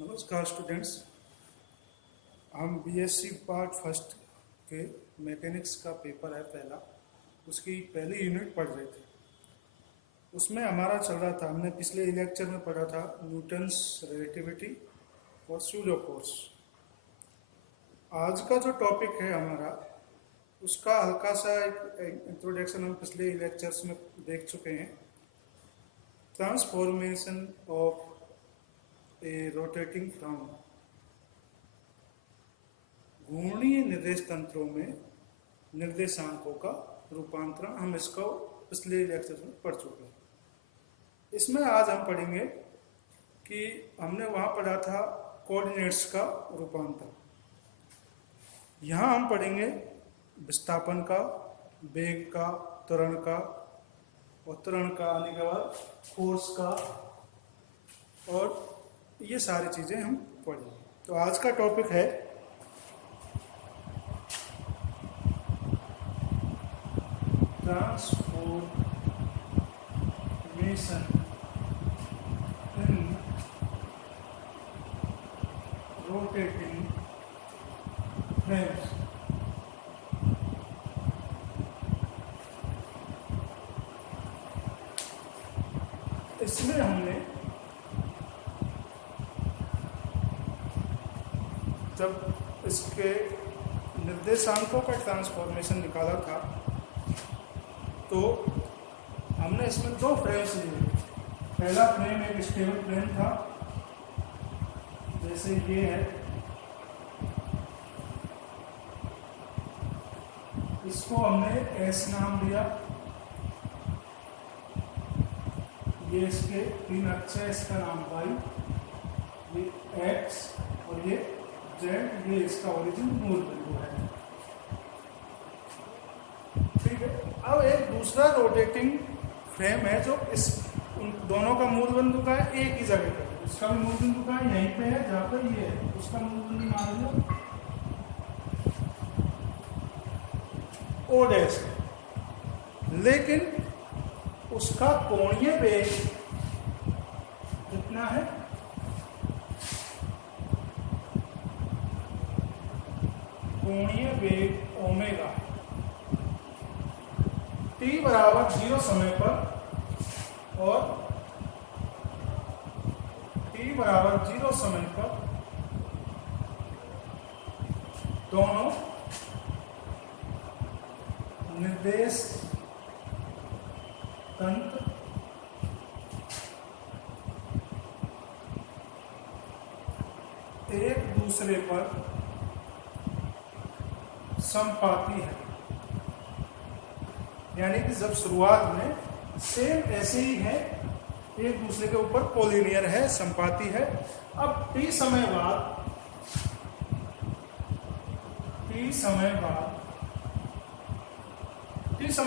नमस्कार स्टूडेंट्स, हम BSc part first के मैकेनिक्स का पेपर है पहला, उसकी पहली यूनिट पढ़ रहे थे। उसमें हमारा चल रहा था, हमने पिछले लेक्चर में पढ़ा था न्यूटन्स रिलेटिविटी और स्यूडो फोर्स। आज का जो टॉपिक है हमारा, उसका हल्का सा एक इंट्रोडक्शन हम पिछले लेक्चर्स में देख चुके हैं। Transformation of a rotating frame, घूर्णीय निर्देश तंत्रों में निर्देशांकों का रूपांतरण, हम इसको पिछले लेक्चर में पढ़ चुके हैं। इसमें आज हम पढ़ेंगे कि हमने वहाँ पढ़ा था कोऑर्डिनेट्स का रूपांतरण। यहाँ हम पढ़ेंगे विस्थापन का, वेग का, त्वरण का, और त्वरण का आने के बाद फोर्स का, और ये सारी चीज़ें हम पढ़ेंगे। तो आज का टॉपिक है ट्रांसफॉर्मेशन इन रोटेटिंग फ्रेम्स। इसमें हमने जब इसके निर्देशांकों का ट्रांसफॉर्मेशन निकाला था तो हमने इसमें दो फ्रेम्स लिए। पहला फ्रेम एक स्टेबल फ्रेम था, जैसे ये है, इसको हमने एस नाम दिया। ये इसके तीन अक्ष है, इसका नाम वाई, ये एक्स और ये जेड, ये इसका ओरिजिन मूल बिंदु है। ठीक है। अब एक दूसरा रोटेटिंग फ्रेम है जो इस उन दोनों का मूल बिंदु का है, एक ही जगह पर। इसका भी मूल बिंदु का है, यहीं पे है जहाँ पर ये है, उसका मूल बिंदु मान लो ओ डैश है, लेकिन उसका कोणीय वेग कितना है? कोणीय वेग ओमेगा। t बराबर 0 समय पर और t बराबर 0 समय पर दोनों निर्देश तंत्र एक दूसरे पर समपाती है। यानी कि जब शुरुआत में सेम ऐसे ही है, एक दूसरे के ऊपर कोलिनियर है, समपाती है। अब टी समय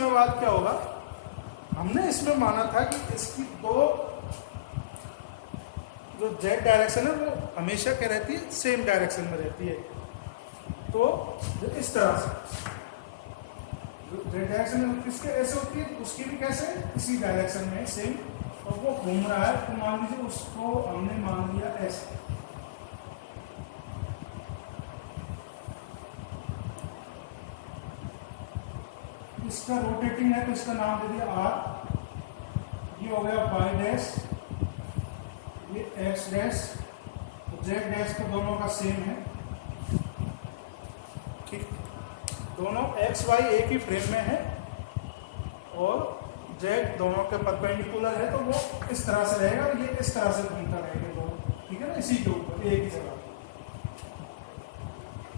बाद क्या होगा? हमने इसमें माना था कि इसकी दो जो जेड डायरेक्शन है वो हमेशा क्या रहती है? सेम डायरेक्शन में रहती है। तो इस तरह से जेड डायरेक्शन में किसके ऐसे होती है, उसकी भी कैसे इसी डायरेक्शन में सेम, और वो घूम रहा है, तो मान लीजिए उसको हमने मान लिया ऐसे। इसका रोटेटिंग है तो इसका नाम दे दिया आर। ये हो गया वाई डैश, ये एक्स डैश, जेड डैश तो दोनों का सेम है। ठीक, दोनों एक्स वाई एक ही फ्रेम में है और जेड दोनों के परपेंडिकुलर है, तो वो इस तरह से रहेगा और ये इस तरह से घूमता रहेगा दोनों। ठीक है ना, इसी के ऊपर एक ही जगह।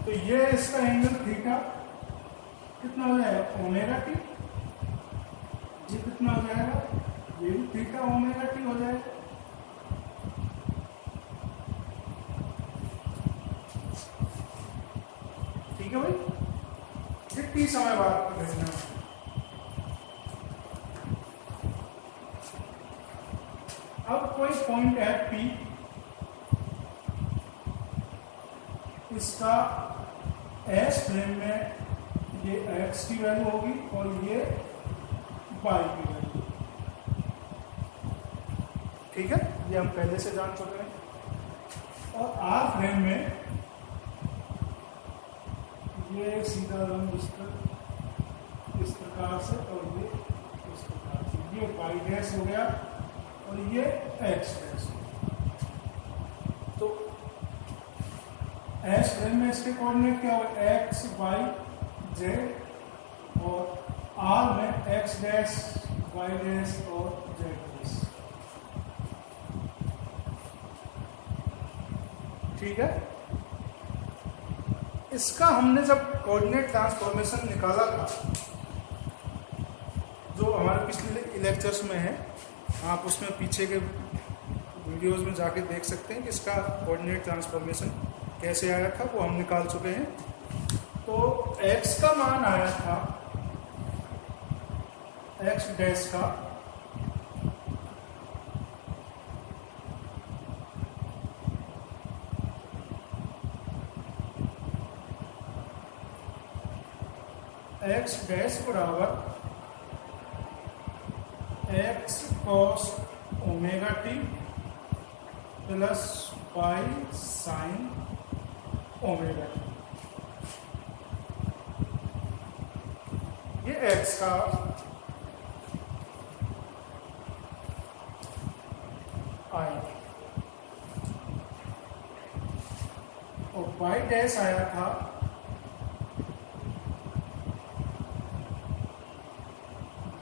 तो ये इसका एंगल थीटा कितना हो जाएगा? Omega T. ये कितना हो जाएगा? ये भी थीटा ओमेगा टी हो जाएगा। ठीक है भाई, ये टी समय बाद भेजना है। अब कोई पॉइंट है P, इसका एस फ्रेम में ये x की वैल्यू होगी और ये y की वैल्यू। ठीक है, ये हम पहले से जान चुके हैं। और आर फ्रेम में ये सीधा रंग इस प्रकार से और ये इस प्रकार से, ये वाई डैश हो गया और ये एक्स डैश हो गया। तो एस फ्रेम में इसके कोऑर्डिनेट क्या हो, एक्स वाई जेड, और आर में एक्स डैश वाई डैश और जेड डैश। ठीक है, इसका हमने जब कोऑर्डिनेट ट्रांसफॉर्मेशन निकाला था, जो हमारे पिछले लेक्चर्स में है, आप उसमें पीछे के वीडियोस में जाके देख सकते हैं कि इसका कोऑर्डिनेट ट्रांसफॉर्मेशन कैसे आया था, वो हम निकाल चुके हैं। तो x का मान आया था, x डैश का x डैश बराबर x cos omega T plus y sign omega T. ये x का आया और y डैश आया था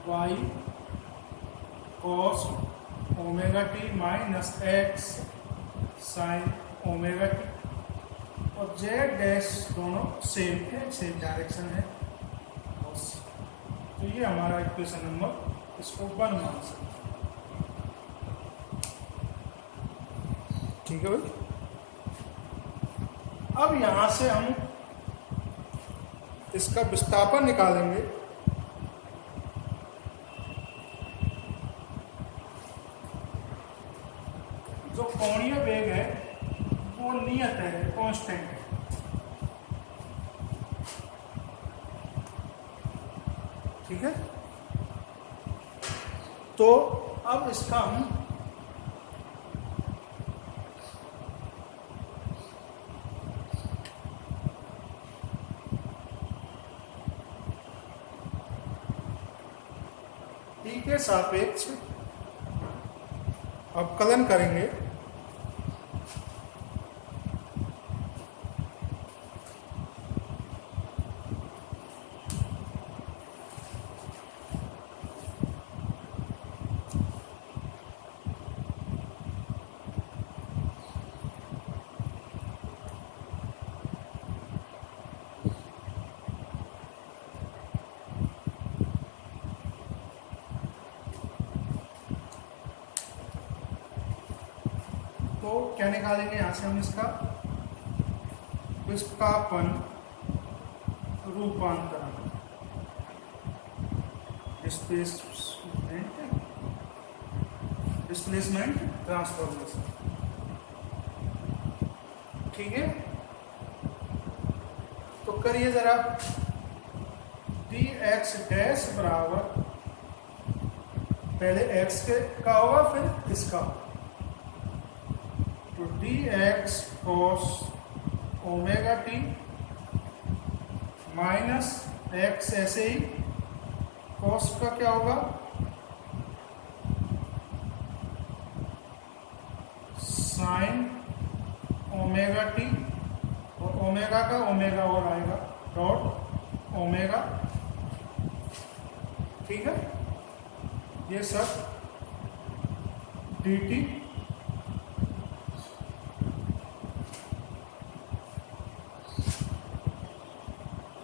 y cos omega T minus x sign omega T, और z डैश दोनों सेम है, सेम डायरेक्शन है। तो ये हमारा इक्वेशन नंबर, इसको 1 मान सकते हैं। ठीक है भाई, अब यहां से हम इसका विस्थापन निकालेंगे। जो कोणीय वेग है वो नियत है, कांस्टेंट है। ठीक है, तो अब इसका हम t के सापेक्ष अवकलन करेंगे। तो क्या निकालेंगे यहां से हम, इसका विस्थापन रूपांतरण, डिस्प्लेसमेंट ट्रांसफॉर्मेशन। ठीक है, तो करिए जरा, dx डैश बराबर, पहले x के का होगा फिर इसका, तो dx cos omega T minus x, ऐसे ही cos का क्या होगा, साइन ओमेगा टी, और ओमेगा का ओमेगा और आएगा, डॉट ओमेगा। ठीक है, ये सब dt।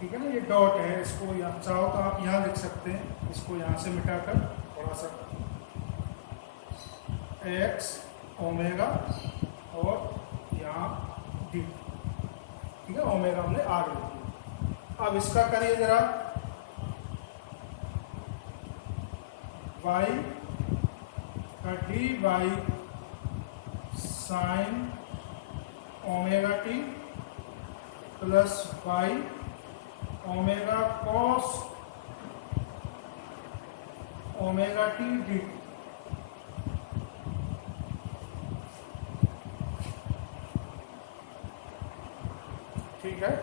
ठीक है ना, ये डॉट है, इसको यहाँ चाहो तो आप यहाँ लिख सकते हैं, इसको यहाँ से मिटाकर थोड़ा सा x ओमेगा और यहाँ डी। ठीक है, ओमेगा हमने आगे लिख दिया। अब इसका करिए जरा, y का D Y sine omega T plus Y omega cos omega T D. ठीक है,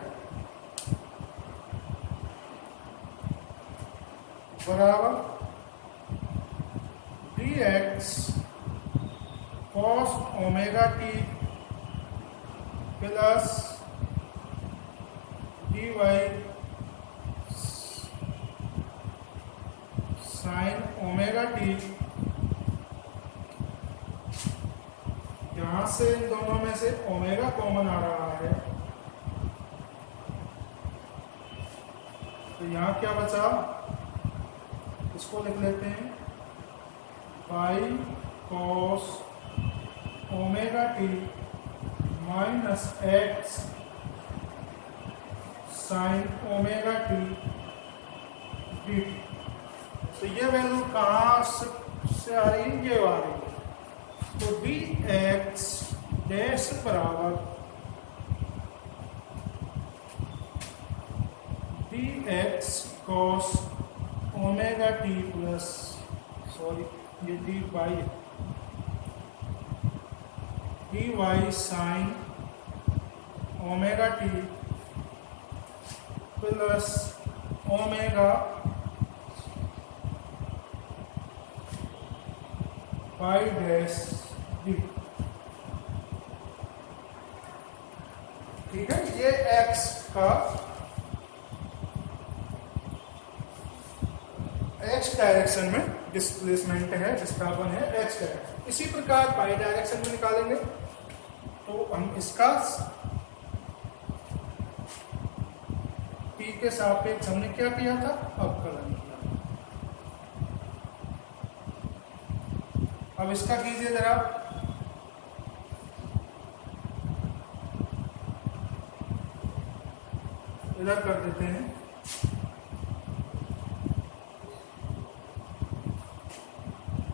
बराबर dx cos omega T plus dy sine omega T. यहां से इन दोनों में से ओमेगा कॉमन आ रहा है, तो यहां क्या बचा, इसको लिख लेते हैं pi cos omega T minus x sine omega T D. तो ये वैल्यू कहाँ से आ रही है, ये आ रही है, तो डी एक्स डैश बराबर D X cos omega T plus, sorry ये D Y, D Y sine omega T plus omega pi dash D. ठीक है, ये x का x डायरेक्शन में डिस्प्लेसमेंट है, विस्थापन है x डायरेक्शन। इसी प्रकार पाई डायरेक्शन में निकालेंगे तो हम इसका t के सापेक्ष हमने क्या किया था, अवकलन किया। अब इसका कीजिए जरा, इधर कर देते हैं,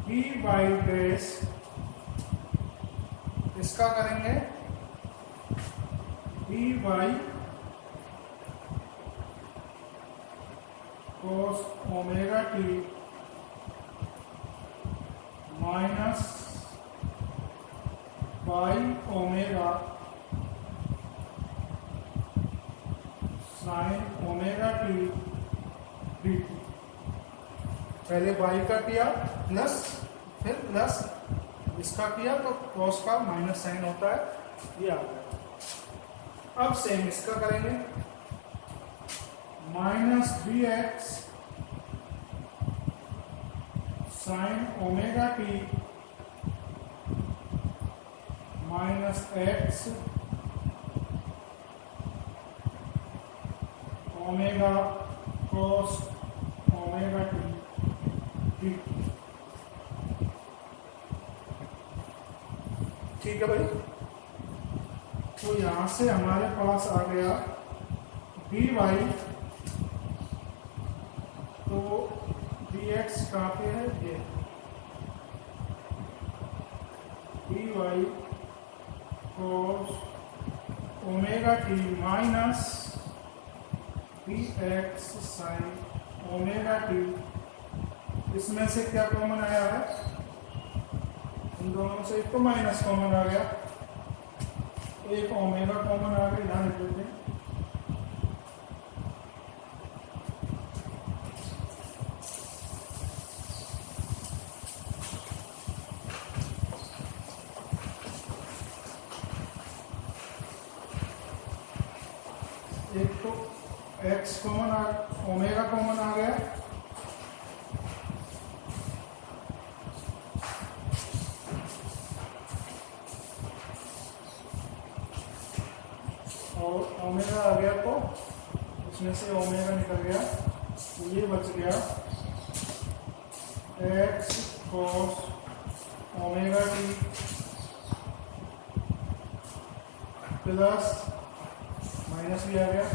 डी वाई डैश, इसका करेंगे D Y cos omega T minus by omega sine omega T D. पहले बाई का किया प्लस, फिर प्लस इसका किया तो कॉस का माइनस साइन होता है, ये आ गया। अब सेम इसका करेंगे, minus B X sine omega T minus X omega cos omega T D. ठीक है भाई, तो यहां से हमारे पास आ गया डी वाई, तो डी एक्स कहाँ पे है, ये D Y cos omega T minus D X sine omega T. इसमें से क्या कॉमन आया है, इन दोनों से एक तो माइनस कॉमन आ गया, एक ओमेगा कॉमन आ गया, ध्यान देते हैं। एक तो x कॉमन ओमेगा कॉमन आ गया, और ओमेगा आ गया, तो उसमें से ओमेगा निकल गया, तो ये बच गया x cos omega T plus minus भी आ गया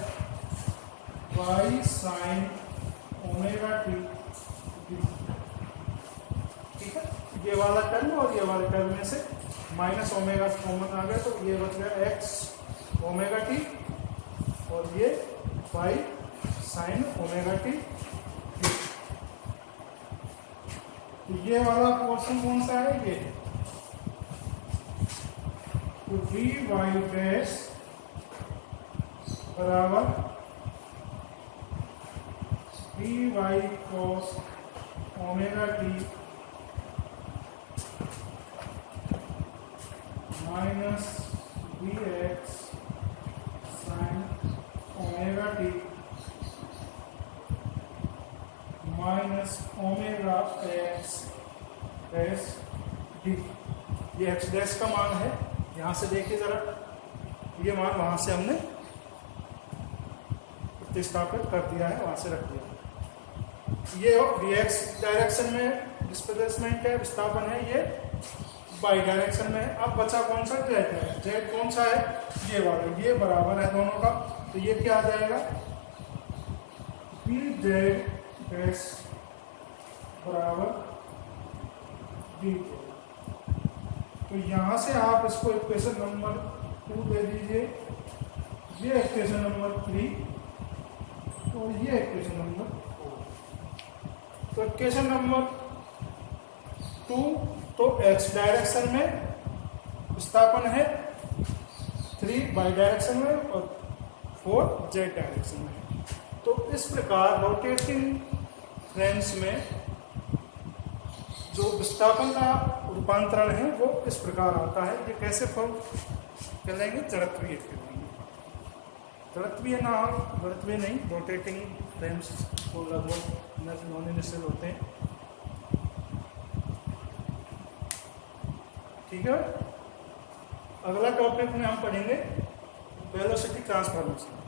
y साइन ओमेगा टी। ठीक है, ये वाला टर्म और ये वाला टर्म में से माइनस ओमेगा कॉमन आ गया, तो ये बच गया x ओमेगा टी और ये y साइन ओमेगा टी। तो ये वाला पोर्शन कौन सा है, ये तो डी वाई डैश बराबर D Y cos omega T minus D X sine omega T minus omega X dash D. ये एक्स डैश का मान है, यहाँ से देखिए जरा, ये मान वहाँ से हमने प्रतिस्थापित कर दिया है, वहाँ से रख दिया। ये dx डायरेक्शन में डिस्प्लेसमेंट है, विस्थापन है, ये बाई डायरेक्शन में है। अब बचा कौन सा, जेड है। जेड कौन सा है, ये वाला, ये बराबर है दोनों का, तो ये क्या आ जाएगा, पी जेड डैश बराबर डी। तो यहाँ से आप इसको इक्वेशन नंबर 2 दे दीजिए, ये इक्वेशन नंबर 3 और ये इक्वेशन नंबर 4। तो इक्वेशन नंबर 2 तो x डायरेक्शन में विस्थापन है, 3 बाई डायरेक्शन में और 4 z डायरेक्शन में। तो इस प्रकार रोटेटिंग फ्रेम्स में जो विस्थापन का रूपांतरण है वो इस प्रकार आता है। ये कैसे फॉर्म कहलाएंगे, जड़त्वीय कहलाएंगे। जड़त्वीय ना हो, जड़त्वीय नहीं, रोटेटिंग फ्रेम्स को लगभग नॉन इनर्शियल होते हैं। ठीक है, अगला टॉपिक में हम पढ़ेंगे वेलोसिटी ट्रांसफॉर्मेशन।